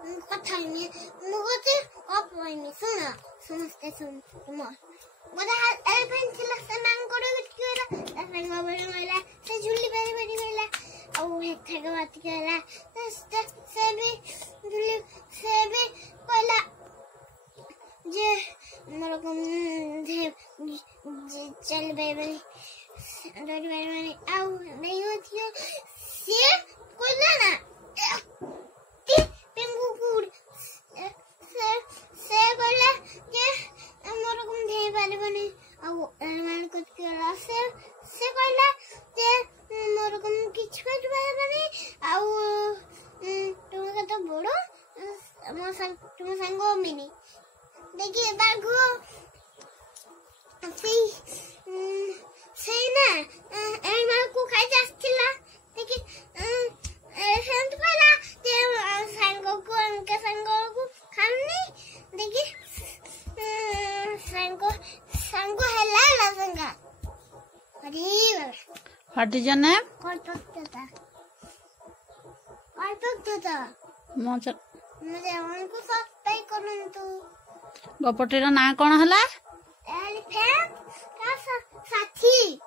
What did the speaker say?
कथा मुझे अपनी सुन समस्ते सुन गोटे एलिफेंट थिला से मांगड़ गला गला से झुली बारी बारी गला आउ हेथा के बात गला से भी झुली से भी कहला जे मोर को चल बारी डरी बारी आउ नहीं होती से कहला ना तुम संग मिनी देखिए बागु सही ना एनिमल को खाई जास्तिला देखिए सेंट कहला जे संग को उनके संग को खानी देखिए संग हला ना संग अरे व्हाट इज योर नेम कौन मुझे उनको सब्सक्राइब करूं तू गपटीर ना कौन हला एलिफेंट का साथी